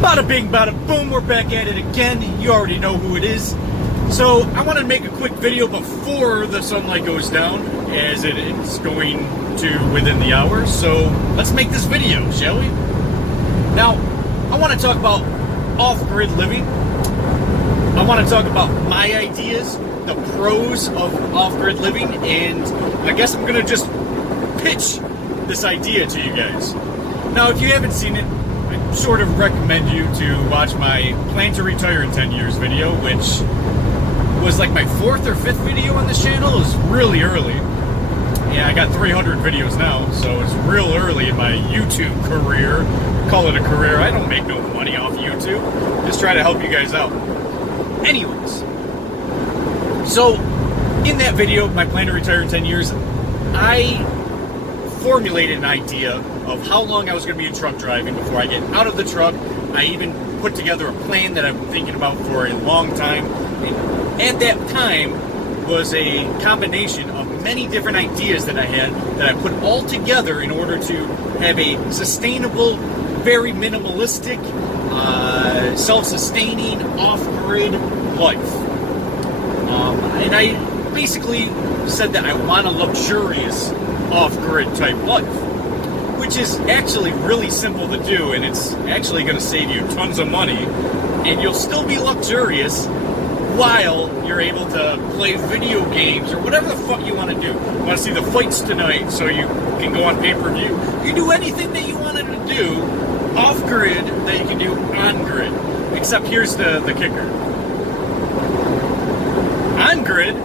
Bada bing, bada boom, we're back at it again. You already know who it is. So, I want to make a quick video before the sunlight goes down, as it is going to within the hour. So, let's make this video, shall we? Now, I want to talk about off-grid living. I want to talk about my ideas, the pros of off-grid living, and I guess I'm going to just pitch this idea to you guys. Now, if you haven't seen it, I sort of recommend you to watch my Plan to Retire in 10 Years video, which was like my 4th or 5th video on this channel. It was really early. Yeah, I got 300 videos now, so it's real early in my YouTube career. Call it a career. I don't make no money off YouTube. Just try to help you guys out. Anyways, so in that video, my Plan to Retire in 10 Years, I formulated an idea of how long I was going to be in truck driving before I get out of the truck. I even put together a plan that I've been thinking about for a long time. And at that time was a combination of many different ideas that I had that I put all together in order to have a sustainable, very minimalistic, self-sustaining, off-grid life. And I basically said that I want a luxurious off-grid type life, which is actually really simple to do, and it's actually going to save you tons of money, and you'll still be luxurious while you're able to play video games or whatever the fuck you want to do. You want to see the fights tonight so you can go on pay-per-view. You can do anything that you wanted to do off-grid that you can do on-grid. Except here's the kicker. On-grid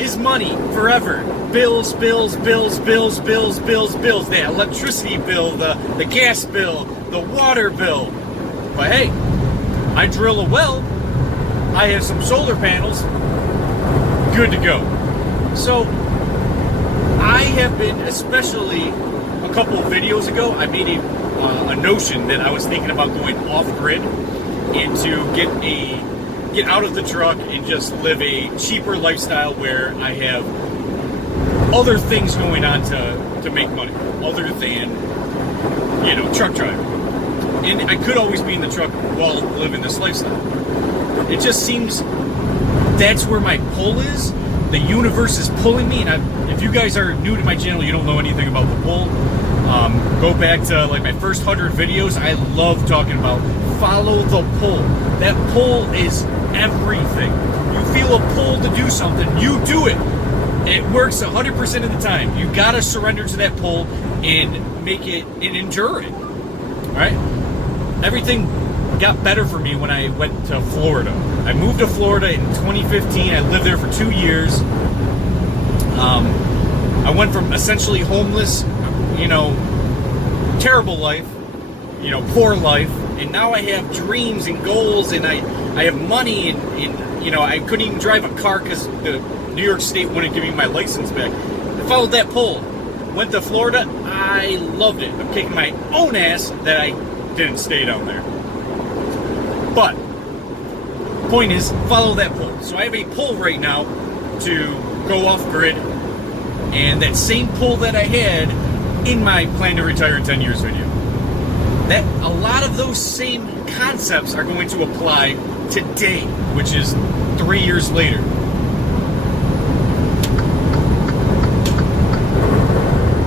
is money forever. Bills, bills, bills, bills, bills, bills, bills. The electricity bill, the gas bill, the water bill. But hey, I drill a well, I have some solar panels, good to go. So, I have been, especially a couple of videos ago, I made a notion that I was thinking about going off-grid and to get out of the truck and just live a cheaper lifestyle where I have other things going on to make money, other than, truck driving. And I could always be in the truck while living this lifestyle. It just seems that's where my pull is. The universe is pulling me, and if you guys are new to my channel, you don't know anything about the pull, go back to like my first 100 videos. I love talking about follow the pull. That pull is everything. You feel a pull to do something, you do it. It works 100% of the time. You gotta surrender to that pull and make it and endure it. Alright? Everything got better for me when I went to Florida. I moved to Florida in 2015. I lived there for 2 years. I went from essentially homeless, terrible life, poor life, and now I have dreams and goals, and I have money, and I couldn't even drive a car because the New York State wouldn't give me my license back. I followed that pull. Went to Florida. I loved it. I'm kicking my own ass that I didn't stay down there. But, point is, follow that pull. So I have a pull right now to go off-grid, and that same pull that I had in my Plan to Retire in 10 Years video. That a lot of those same concepts are going to apply today, which is 3 years later.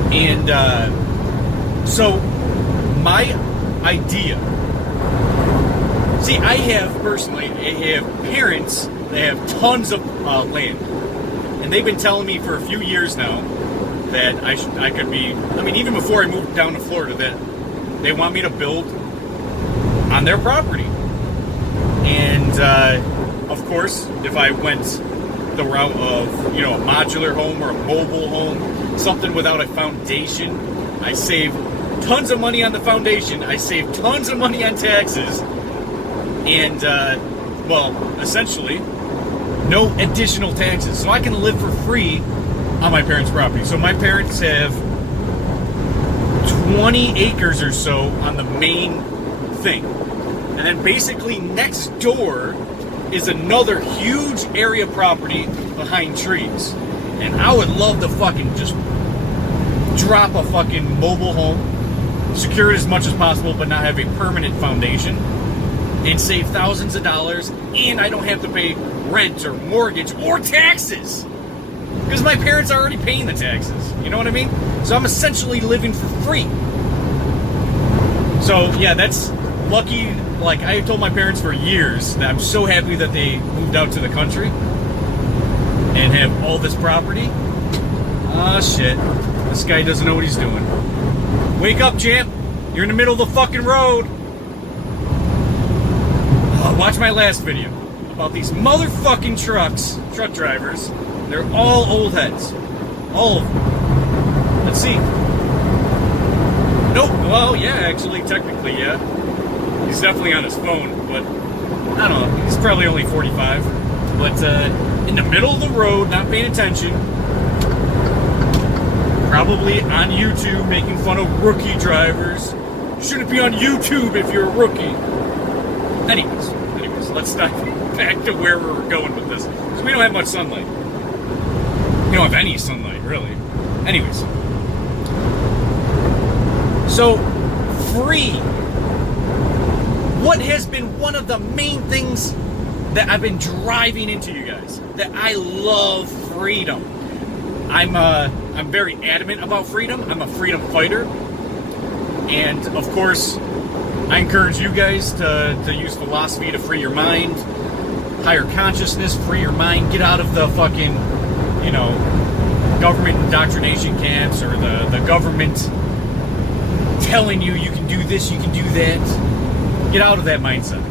And so my idea, see, I have parents that have tons of land, and they've been telling me for a few years now that I could be, even before I moved down to Florida, that they want me to build on their property. And of course, if I went the route of a modular home or a mobile home, something without a foundation, I save tons of money on the foundation, I save tons of money on taxes, and essentially no additional taxes, so I can live for free on my parents' property. So my parents have 20 acres or so on the main thing, and then basically next door is another huge area of property behind trees. And I would love to fucking just drop a fucking mobile home, secure it as much as possible, but not have a permanent foundation. and save thousands of dollars, and I don't have to pay rent or mortgage or taxes. Because my parents are already paying the taxes. You know what I mean? So I'm essentially living for free. So yeah, that's lucky. Like, I told my parents for years that I'm so happy that they moved out to the country and have all this property. Ah, shit. This guy doesn't know what he's doing. Wake up, champ. You're in the middle of the fucking road. Watch my last video about these motherfucking truck drivers. They're all old heads. All of them. Let's see. Nope. Well, yeah, actually, technically, yeah. He's definitely on his phone, but I don't know. He's probably only 45. But in the middle of the road, not paying attention. Probably on YouTube, making fun of rookie drivers. Shouldn't be on YouTube if you're a rookie. Anyways, let's dive back to where we're going with this. Because we don't have much sunlight. We don't have any sunlight, really. Anyways. So, free. What has been one of the main things that I've been driving into you guys? That I love freedom. I'm very adamant about freedom. I'm a freedom fighter. And, of course, I encourage you guys to use philosophy to free your mind, higher consciousness, free your mind, get out of the fucking, government indoctrination camps or the government telling you can do this, you can do that. Get out of that mindset.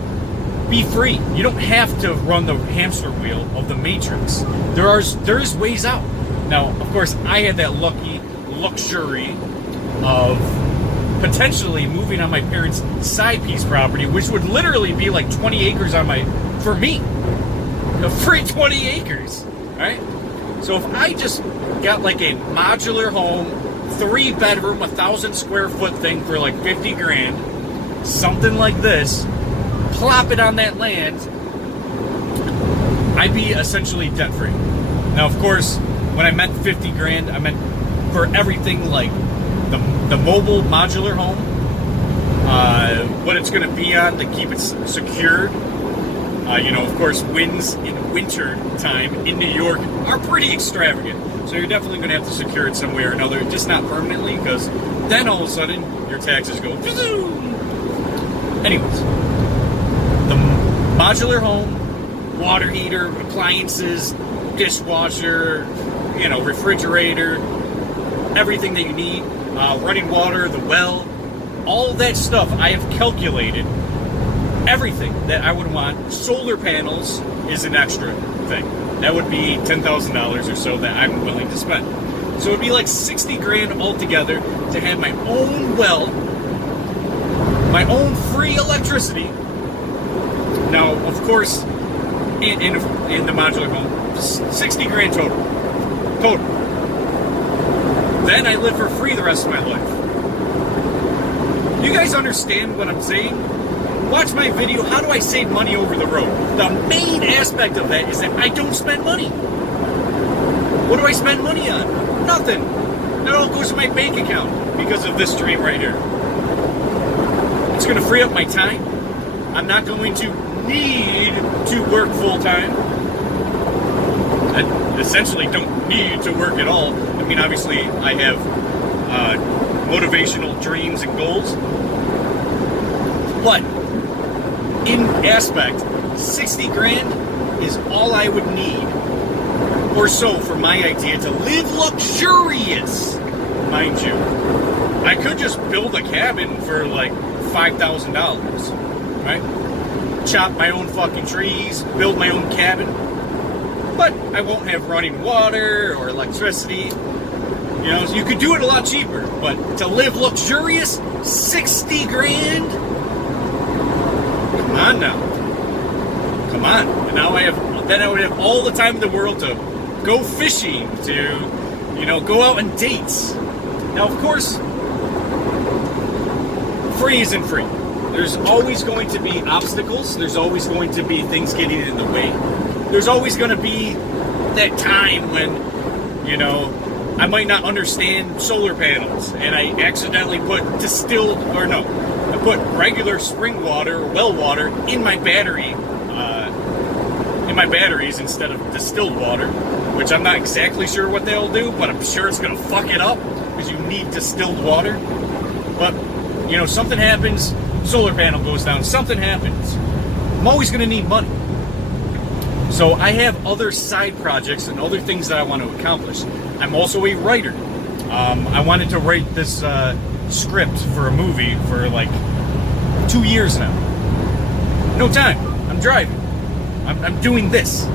Be free. You don't have to run the hamster wheel of the matrix. There is ways out. Now, of course, I had that luxury of potentially moving on my parents' side piece property, which would literally be like 20 acres for me. A free 20 acres, right? So if I just got like a modular home, 3-bedroom, 1,000 square foot thing for like 50 grand, something like this, plop it on that land, I'd be essentially debt free. Now, of course, when I meant 50 grand, I meant for everything like the mobile modular home, what it's going to be on to keep it secured. Of course, winds in winter time in New York are pretty extravagant. So you're definitely going to have to secure it some way or another, just not permanently, because then all of a sudden your taxes go. Anyways, the modular home, water heater, appliances, dishwasher, refrigerator, everything that you need, running water, the well, all of that stuff I have calculated. Everything that I would want. Solar panels is an extra thing. That would be $10,000 or so that I'm willing to spend. So it would be like 60 grand altogether to have my own well, my own free electricity. Now, of course, in the modular home, 60 grand total. Then I live for free the rest of my life. You guys understand what I'm saying? Watch my video, how do I save money over the road? The main aspect of that is that I don't spend money. What do I spend money on? Nothing. That all goes to my bank account because of this dream right here. It's going to free up my time. I'm not going to need to work full time. I essentially don't need to work at all. I mean, obviously, I have motivational dreams and goals. But in aspect, 60 grand is all I would need or so for my idea to live luxurious, mind you. I could just build a cabin for like $5,000, right? Chop my own fucking trees, build my own cabin, but I won't have running water or electricity. So you could do it a lot cheaper, but to live luxurious, 60 grand? Come on now. Come on. And now I would have all the time in the world to go fishing, to, go out on dates. Now, of course, free isn't free. There's always going to be obstacles. There's always going to be things getting in the way. There's always going to be that time when, I might not understand solar panels and I accidentally put put regular spring water or well water in my batteries instead of distilled water, which I'm not exactly sure what they'll do, but I'm sure it's gonna fuck it up because you need distilled water. But you know, something happens, solar panel goes down, something happens. I'm always gonna need money. So I have other side projects and other things that I want to accomplish. I'm also a writer. I wanted to write this script for a movie for like 2 years now. No time. I'm driving. I'm doing this.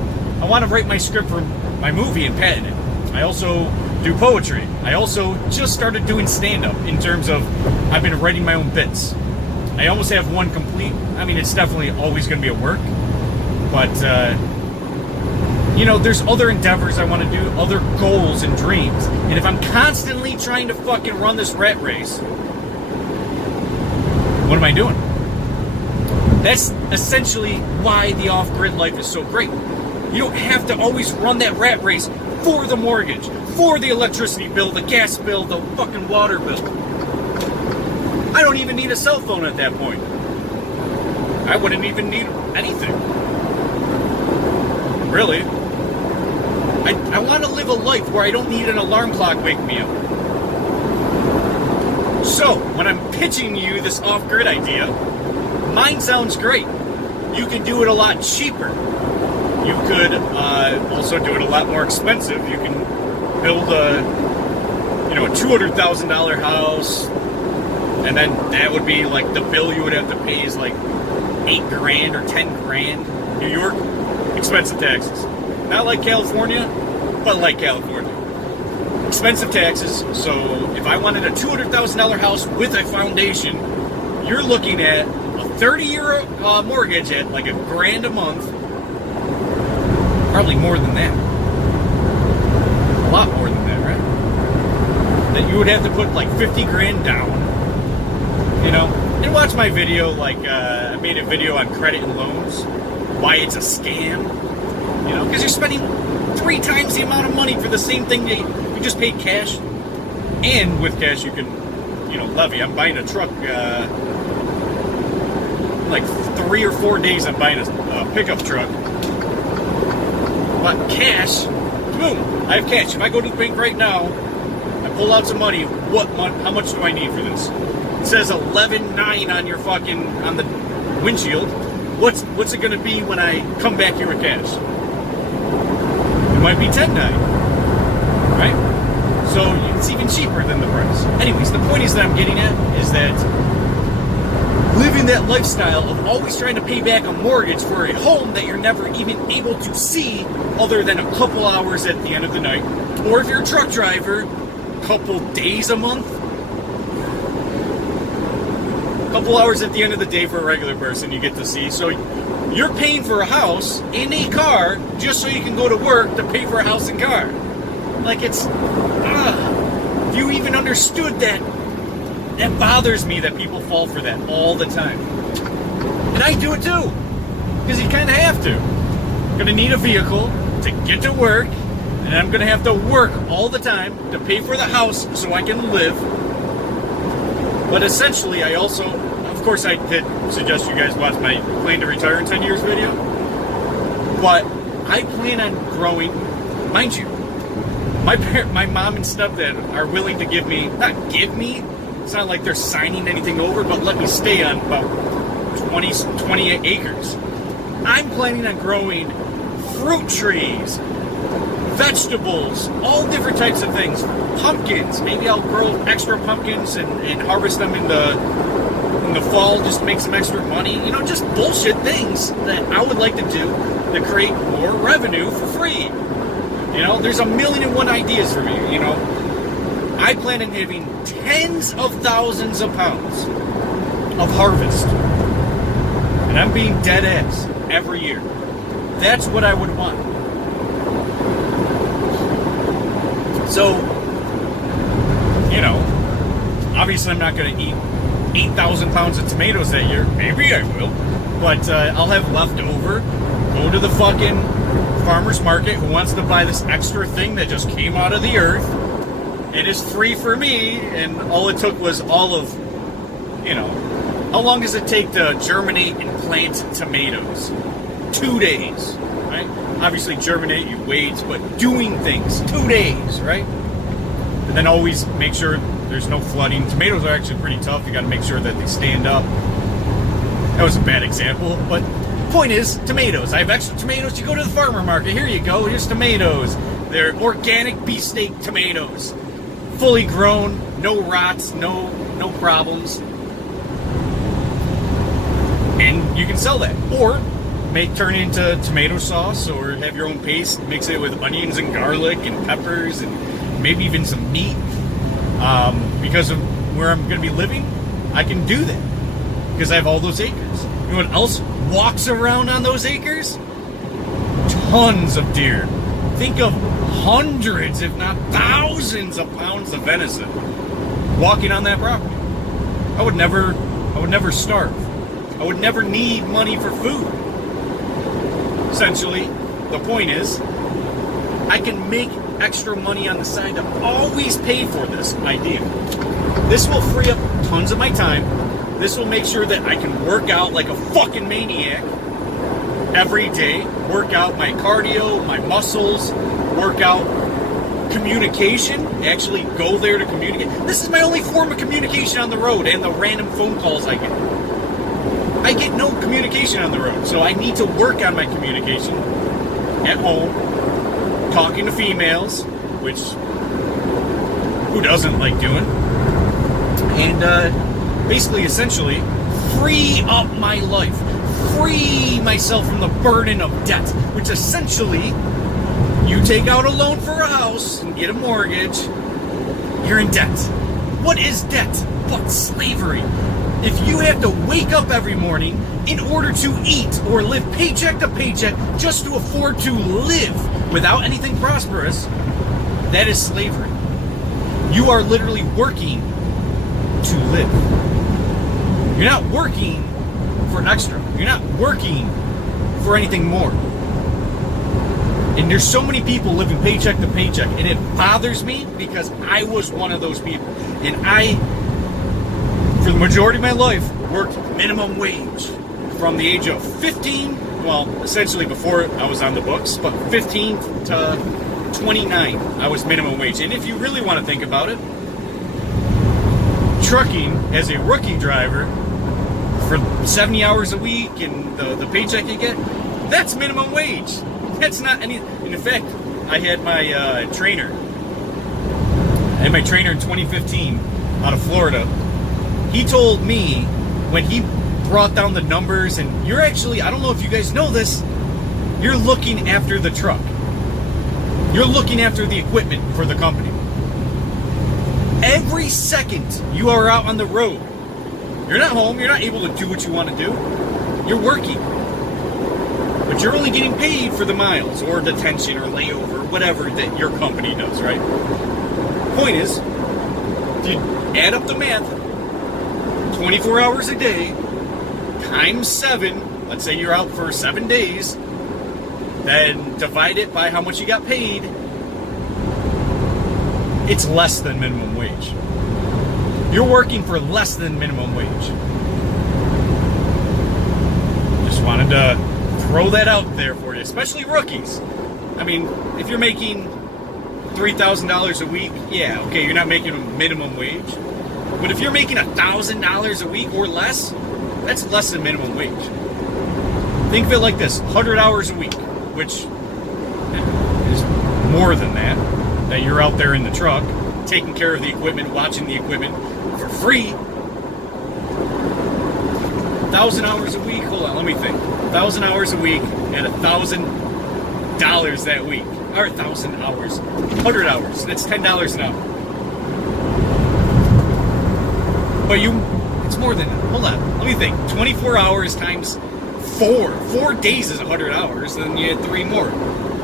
I want to write my script for my movie and patent it. I also do poetry. I also just started doing stand-up in terms of I've been writing my own bits. I almost have one complete. I mean, it's definitely always going to be a work. But, you know, there's other endeavors I want to do, other goals and dreams. And if I'm constantly trying to fucking run this rat race, what am I doing? That's essentially why the off-grid life is so great. You don't have to always run that rat race for the mortgage, for the electricity bill, the gas bill, the fucking water bill. I don't even need a cell phone at that point. I wouldn't even need anything. Really. I want to live a life where I don't need an alarm clock wake me up. So, when I'm pitching you this off-grid idea, mine sounds great. You can do it a lot cheaper. You could also do it a lot more expensive. You can build a $200,000 house, and then that would be like the bill you would have to pay is like $8,000 or $10,000. New York, expensive taxes. Not like California, but like California. Expensive taxes. So if I wanted a $200,000 house with a foundation, you're looking at a 30-year mortgage at like $1,000 a month. Probably more than that. A lot more than that, right? That you would have to put like $50,000 down. You know? And watch my video, like I made a video on credit and loans. Why it's a scam. You know, because you're spending 3 times the amount of money for the same thing that you just paid cash. And with cash you can, levy. I'm buying a truck, like 3 or 4 days I'm buying a pickup truck. But cash, boom, I have cash. If I go to the bank right now, I pull out some money, how much do I need for this? It says 11.9 on your on the windshield. What's it gonna be when I come back here with cash? It might be 10.9, right? So it's even cheaper than the price. Anyways, the point is that I'm getting at is that living that lifestyle of always trying to pay back a mortgage for a home that you're never even able to see other than a couple hours at the end of the night. Or if you're a truck driver, a couple days a month. A couple hours at the end of the day for a regular person you get to see. So you're paying for a house and a car just so you can go to work to pay for a house and car. Like it's, if you even understood that, that bothers me that people fall for that all the time. And I do it too. Because you kind of have to. I'm going to need a vehicle to get to work. And I'm going to have to work all the time to pay for the house so I can live. But essentially, I also, of course I did suggest you guys watch my plan to retire in 10 years video. But I plan on growing, mind you, my mom and stepdad are willing to give me, not give me, it's not like they're signing anything over, but let me stay on about 20 acres. I'm planning on growing fruit trees, vegetables, all different types of things. Pumpkins. Maybe I'll grow extra pumpkins and harvest them in the fall just to make some extra money. Just bullshit things that I would like to do to create more revenue for free. There's 1,000,001 ideas for me, I plan on having tens of thousands of pounds of harvest. And I'm being dead ass every year. That's what I would want. So, obviously I'm not going to eat 8,000 pounds of tomatoes that year. Maybe I will. But I'll have left over. Go to the fucking farmer's market. Who wants to buy this extra thing that just came out of the earth? It is free for me, and all it took was all of, How long does it take to germinate and plant tomatoes? 2 days, right? Obviously germinate, you wait, but doing things, 2 days, right? And then always make sure there's no flooding. Tomatoes are actually pretty tough. You got to make sure that they stand up. That was a bad example, but point is, tomatoes. I have extra tomatoes. You go to the farmer market. Here you go. Here's tomatoes. They're organic beefsteak tomatoes, fully grown, no rots, no problems, and you can sell that or turn it into tomato sauce, or have your own paste. Mix it with onions and garlic and peppers and maybe even some meat. Because of where I'm going to be living, I can do that because I have all those acres. You know what else walks around on those acres? Tons of deer. Think of hundreds, if not thousands of pounds of venison walking on that property. I would never starve. I would never need money for food. Essentially, the point is, I can make extra money on the side to always pay for this idea. This will free up tons of my time. This will make sure that I can work out like a fucking maniac every day. Work out my cardio, my muscles, work out communication, actually go there to communicate. This is my only form of communication on the road, and the random phone calls I get. I get no communication on the road, so I need to work on my communication at home, talking to females, which who doesn't like doing, and basically, essentially, free up my life, free myself from the burden of debt, which essentially, you take out a loan for a house and get a mortgage, you're in debt. What is debt but slavery? If you have to wake up every morning in order to eat or live paycheck to paycheck just to afford to live without anything prosperous, that is slavery. You are literally working to live. You're not working for extra. You're not working for anything more. And there's so many people living paycheck to paycheck, and it bothers me because I was one of those people. And I, for the majority of my life, worked minimum wage from the age of 15, well, essentially before I was on the books, but 15 to 29, I was minimum wage. And if you really want to think about it, trucking as a rookie driver for 70 hours a week and the paycheck you get, that's minimum wage. That's not any. And in fact, I had my trainer. I had my trainer in 2015 out of Florida. He told me when he brought down the numbers, and you're actually, I don't know if you guys know this, you're looking after the truck. You're looking after the equipment for the company. Every second you are out on the road, you're not home, you're not able to do what you want to do. You're working. But you're only getting paid for the miles or detention or layover, whatever that your company does, right? Point is, if you add up the math, 24 hours a day, times 7, let's say you're out for 7 days, then divide it by how much you got paid, it's less than minimum wage. You're working for less than minimum wage. Just wanted to throw that out there for you, especially rookies. I mean, if you're making $3,000 a week, yeah, okay, you're not making a minimum wage. But if you're making $1,000 a week or less, that's less than minimum wage. Think of it like this, 100 hours a week, which is more than that you're out there in the truck, taking care of the equipment, watching the equipment for free. 1,000 hours a week, hold on, let me think. 1,000 hours a week at $1,000 that week. Or 1,000 hours, 100 hours, that's $10 an hour. But it's more than that. Hold on, let me think. 24 hours times 4. 4 days is 100 hours, then you add 3 more.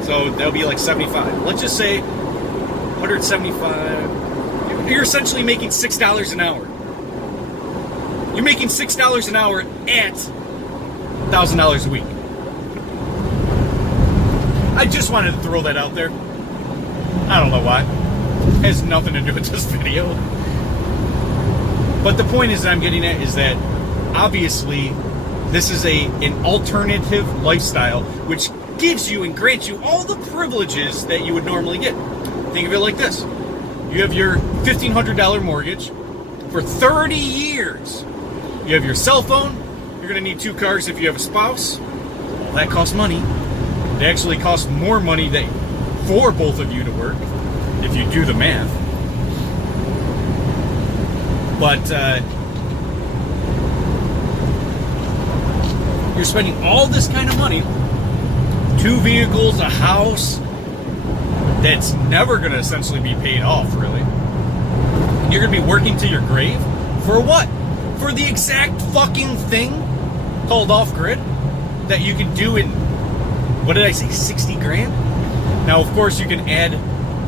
So that'll be like 75. Let's just say 175. You're essentially making $6 an hour. You're making $6 an hour at $1,000 a week. I just wanted to throw that out there. I don't know why. It has nothing to do with this video. But the point is that I'm getting at is that obviously, this is an alternative lifestyle which gives you and grants you all the privileges that you would normally get. Think of it like this. You have your $1,500 mortgage for 30 years. You have your cell phone. You're going to need 2 cars if you have a spouse. Well, that costs money. It actually costs more money for both of you to work if you do the math. But you're spending all this kind of money, 2 vehicles, a house that's never going to essentially be paid off, really. You're going to be working to your grave for what? For the exact fucking thing called off-grid that you can do in, what did I say, 60 grand? Now, of course, you can add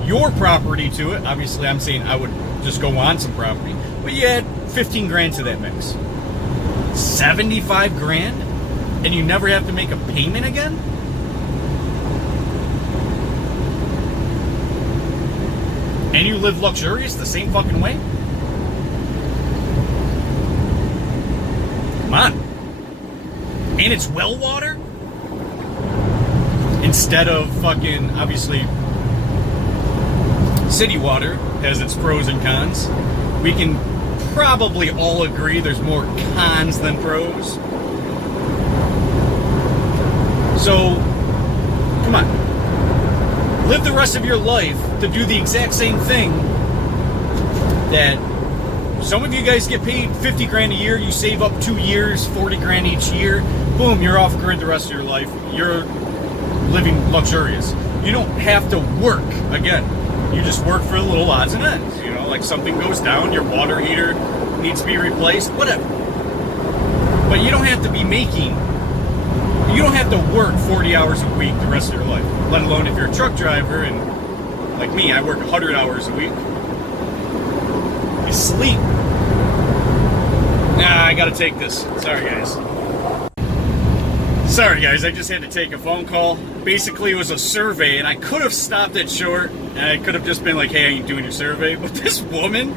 your property to it. Obviously, I'm saying I would just go on some property. But you add 15 grand to that mix. 75 grand? And you never have to make a payment again? And you live luxurious the same fucking way? Come on. And it's well water? Instead of fucking, obviously, city water has its pros and cons. We can probably all agree there's more cons than pros. So, come on. Live the rest of your life to do the exact same thing that some of you guys get paid 50 grand a year. You save up 2 years, 40 grand each year. Boom, you're off grid the rest of your life. You're living luxurious. You don't have to work again. You just work for the little odds and ends. You know, like something goes down, your water heater needs to be replaced, whatever. But you don't have to be making, you don't have to work 40 hours a week the rest of your life. Let alone if you're a truck driver, and like me, I work 100 hours a week. You sleep. Nah, I gotta take this. Sorry, guys. Sorry, guys, I just had to take a phone call. Basically, it was a survey, and I could have stopped it short, and I could have just been like, hey, are you doing your survey? But this woman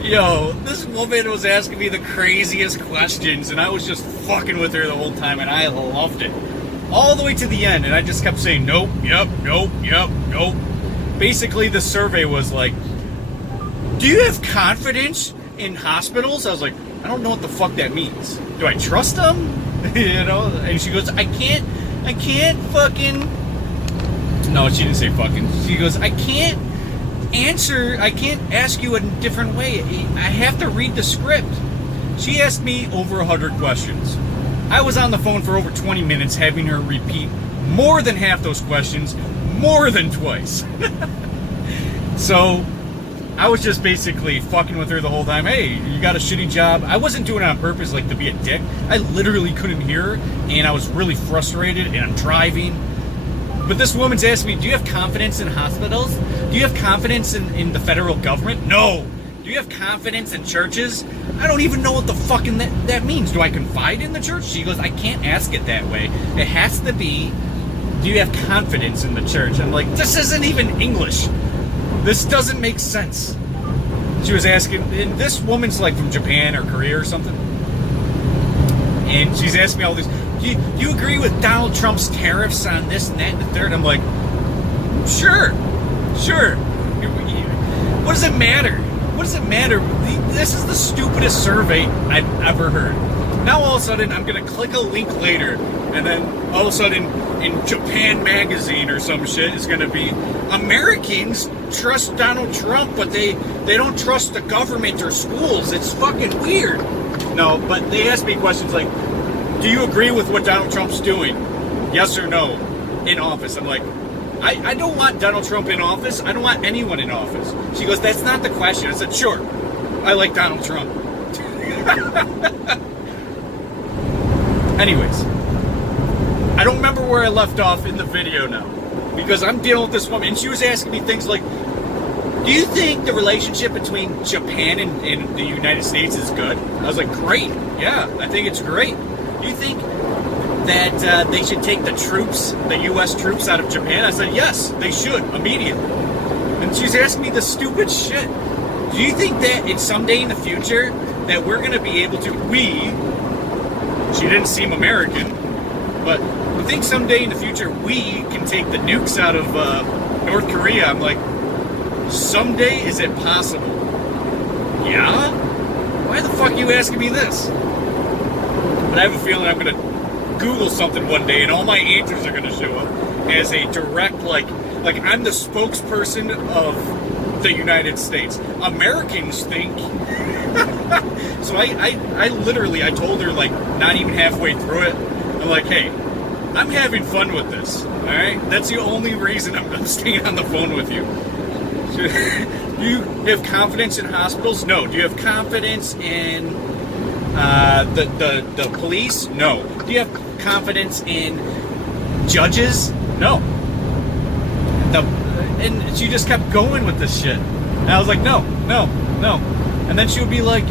was asking me the craziest questions, and I was just fucking with her the whole time, and I loved it. All the way to the end, and I just kept saying, nope, yep, nope, yep, nope. Basically, the survey was like, do you have confidence in hospitals? I was like, I don't know what the fuck that means. Do I trust them? You know? And she goes, I can't fucking... No, she didn't say fucking. She goes, I can't ask you a different way. I have to read the script. She asked me over 100 questions. I was on the phone for over 20 minutes having her repeat more than half those questions, more than twice. So, I was just basically fucking with her the whole time. Hey, you got a shitty job. I wasn't doing it on purpose, like to be a dick. I literally couldn't hear her, and I was really frustrated, and I'm driving. But this woman's asking me, do you have confidence in hospitals? Do you have confidence in the federal government? No. Do you have confidence in churches? I don't even know what the fucking that means. Do I confide in the church? She goes, I can't ask it that way. It has to be, do you have confidence in the church? I'm like, this isn't even English. This doesn't make sense. She was asking, and this woman's like from Japan or Korea or something. And she's asking me all this, do you agree with Donald Trump's tariffs on this and that and the third? I'm like, sure. What does it matter? What does it matter? This is the stupidest survey I've ever heard. Now all of a sudden I'm gonna click a link later, and then all of a sudden in Japan Magazine or some shit is gonna be Americans trust Donald Trump, but they don't trust the government or schools. It's fucking weird. No, but they ask me questions like, do you agree with what Donald Trump's doing? Yes or no? In office. I'm like, I don't want Donald Trump in office. I don't want anyone in office. She goes, that's not the question. I said, sure. I like Donald Trump. Anyways, I don't remember where I left off in the video now, because I'm dealing with this woman, and she was asking me things like, do you think the relationship between Japan and the United States is good? I was like, great. Yeah, I think it's great. Do you think that they should take the troops, the U.S. troops out of Japan? I said, yes, they should, immediately. And she's asking me the stupid shit. Do you think that it's someday in the future that we're going to be able to, we, She didn't seem American, but I think someday in the future we can take the nukes out of North Korea. I'm like, someday is it possible? Yeah? Why the fuck are you asking me this? But I have a feeling I'm gonna Google something one day and all my answers are gonna show up as a direct, like I'm the spokesperson of the United States. Americans think. So I literally, I told her, like, not even halfway through it, I'm like, hey, I'm having fun with this, all right? That's the only reason I'm staying on the phone with you. Do you have confidence in hospitals? No. Do you have confidence in the police? No. Do you have confidence in judges? No. And she just kept going with this shit. And I was like, no. And then she would be like,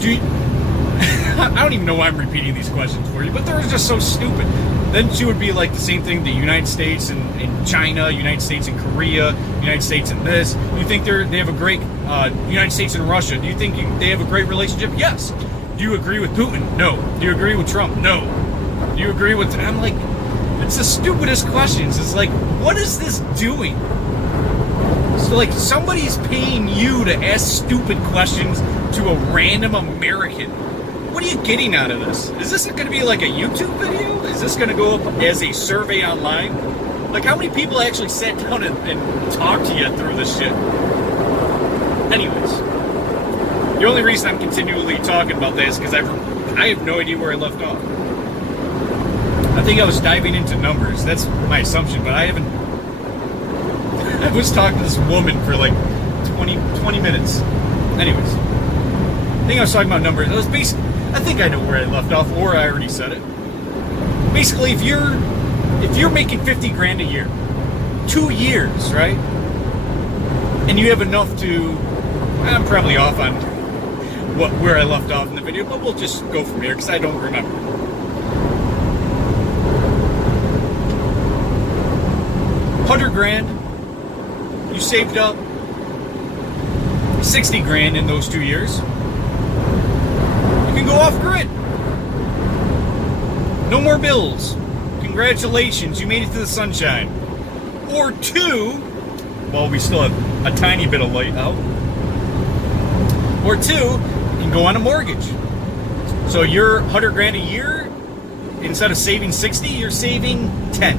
do you... I don't even know why I'm repeating these questions for you, but they're just so stupid. Then she would be like the same thing, the United States and China, United States and Korea, United States and this. Do you think they have a great, United States and Russia, do you think they have a great relationship? Yes. Do you agree with Putin? No. Do you agree with Trump? No. Do you agree with... I'm like, it's the stupidest questions. It's like, what is this doing? So, like, somebody's paying you to ask stupid questions to a random American. What are you getting out of this? Is this going to be like a YouTube video? Is this going to go up as a survey online? Like, how many people actually sat down and talked to you through this shit? Anyways, the only reason I'm continually talking about this is because I have no idea where I left off. I think I was diving into numbers. That's my assumption, but I haven't... I was talking to this woman for like 20 minutes. Anyways, I think I was talking about numbers. I think I know where I left off, or I already said it. Basically, if you're making 50 grand a year, 2 years, right? And you have enough to... I'm probably off on where I left off in the video, but we'll just go from here because I don't remember. $100,000. You saved up 60 grand in those 2 years. You can go off grid. No more bills. Congratulations, you made it to the sunshine. Or 2, well, we still have a tiny bit of light out. Or 2, you can go on a mortgage. So you're $100,000 a year, instead of saving 60, you're saving 10.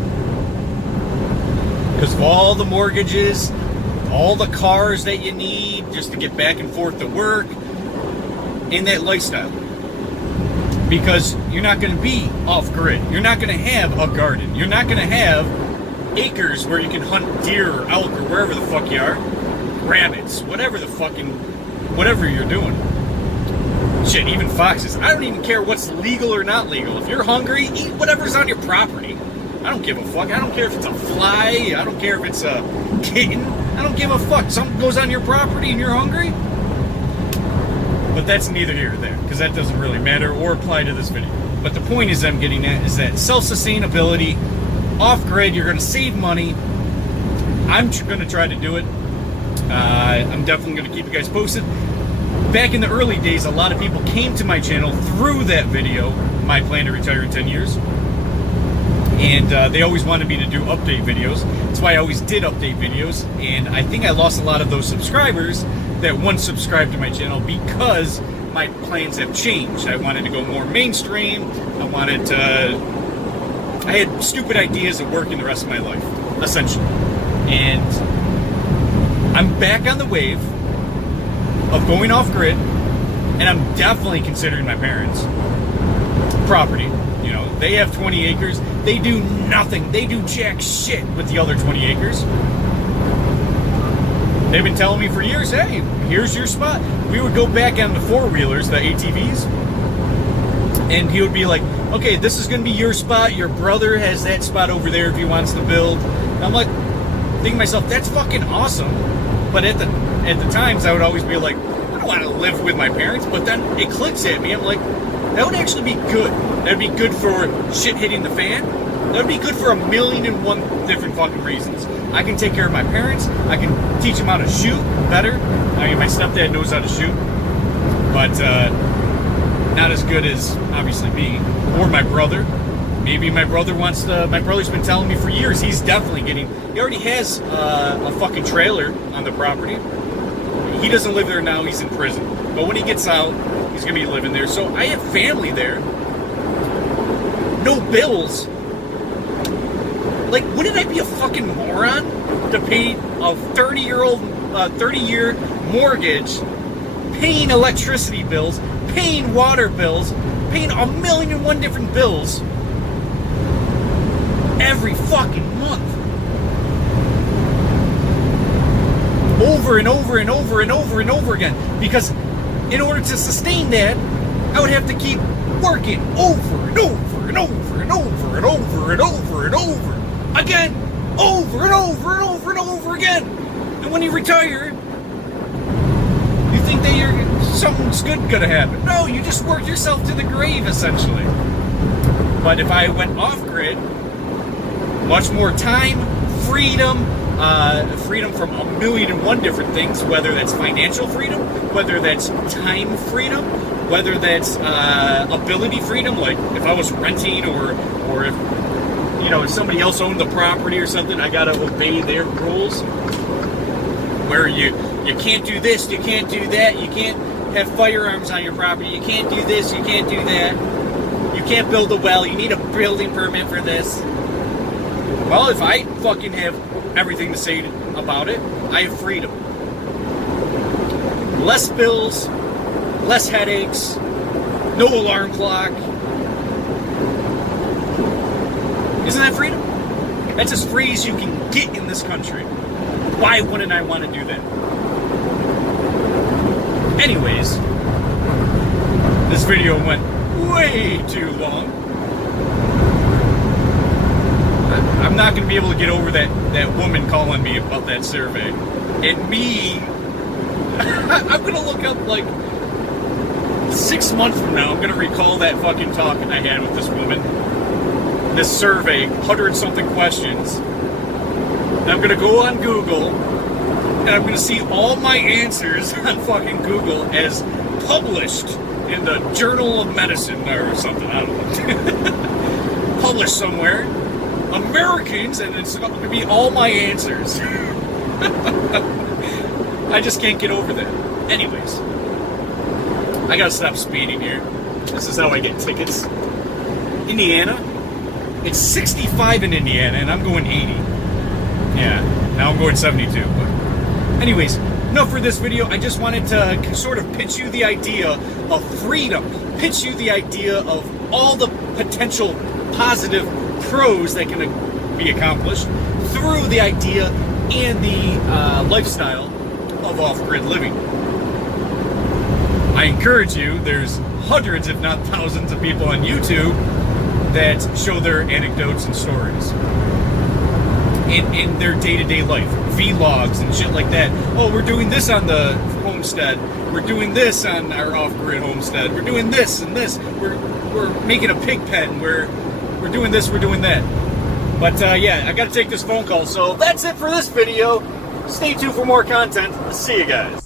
Because of all the mortgages, all the cars that you need just to get back and forth to work, in that lifestyle. Because you're not going to be off grid. You're not going to have a garden. You're not going to have acres where you can hunt deer or elk or wherever the fuck you are. Rabbits, whatever you're doing. Shit, even foxes. I don't even care what's legal or not legal. If you're hungry, eat whatever's on your property. I don't give a fuck. I don't care if it's a fly. I don't care if it's a kitten. I don't give a fuck. Something goes on your property and you're hungry. But that's neither here nor there, because that doesn't really matter or apply to this video. But the point is I'm getting at is that self-sustainability, off-grid, you're going to save money. I'm going to try to do it. I'm definitely going to keep you guys posted. Back in the early days, a lot of people came to my channel through that video, my plan to retire in 10 years. And they always wanted me to do update videos. That's why I always did update videos. And I think I lost a lot of those subscribers that once subscribed to my channel because my plans have changed. I wanted to go more mainstream. I had stupid ideas of working the rest of my life, essentially. And I'm back on the wave of going off grid, and I'm definitely considering my parents' property. You know, they have 20 acres. They do nothing. They do jack shit with the other 20 acres. They've been telling me for years, hey, here's your spot. We would go back on the four-wheelers, the ATVs, and he would be like, okay, this is going to be your spot. Your brother has that spot over there if he wants to build. And I'm like, thinking to myself, that's fucking awesome. But at the times, I would always be like, I don't want to live with my parents. But then it clicks at me. I'm like, that would actually be good. That would be good for shit hitting the fan. That would be good for 1,000,001 different fucking reasons. I can take care of my parents. I can teach them how to shoot better. I mean, my stepdad knows how to shoot. But not as good as obviously me or my brother. Maybe my brother wants to. My brother's been telling me for years he's definitely getting. He already has a fucking trailer on the property. He doesn't live there now. He's in prison. But when he gets out, he's gonna be living there. So I have family there. No bills. Like, wouldn't I be a fucking moron to pay a 30-year mortgage, paying electricity bills, paying water bills, paying 1,000,001 different bills every fucking month? Over and over and over and over and over again. Because in order to sustain that, I would have to keep working over and over and over and over and over and over and over again, over and over and over and over again. And when you retire, you think that something's good gonna happen. No, you just work yourself to the grave, essentially. But if I went off grid, much more time, freedom, freedom from 1,000,001 different things, whether that's financial freedom, whether that's time freedom, whether that's ability freedom, like if I was renting or if, you know, if somebody else owned the property or something, I gotta obey their rules, where you can't do this, you can't do that, you can't have firearms on your property, you can't do this, you can't do that, you can't build a well, you need a building permit for this. Well, if I fucking have everything to say about it, I have freedom. Less bills, less headaches, no alarm clock. Isn't that freedom? That's as free as you can get in this country. Why wouldn't I want to do that? Anyways, this video went way too long. I'm not going to be able to get over that woman calling me about that survey. And me, I'm going to look up, like, 6 months from now, I'm going to recall that fucking talk I had with this woman. This survey, 100-something questions. And I'm going to go on Google, and I'm going to see all my answers on fucking Google as published in the Journal of Medicine or something, I don't know. Published somewhere. Americans, and it's going to be all my answers. I just can't get over that. Anyways, I gotta stop speeding here. This is how I get tickets. Indiana, it's 65 in Indiana, and I'm going 80. Yeah, now I'm going 72. But anyways, enough for this video. I just wanted to sort of pitch you the idea of freedom, pitch you the idea of all the potential positive pros that can be accomplished through the idea and the lifestyle of off-grid living. I encourage you, there's hundreds if not thousands of people on YouTube that show their anecdotes and stories in their day-to-day life, vlogs and shit like that. Oh, we're doing this on the homestead, we're doing this on our off-grid homestead, we're doing this and this, we're making a pig pen, we're doing this, we're doing that. But yeah, I gotta take this phone call. So that's it for this video. Stay tuned for more content. See you guys.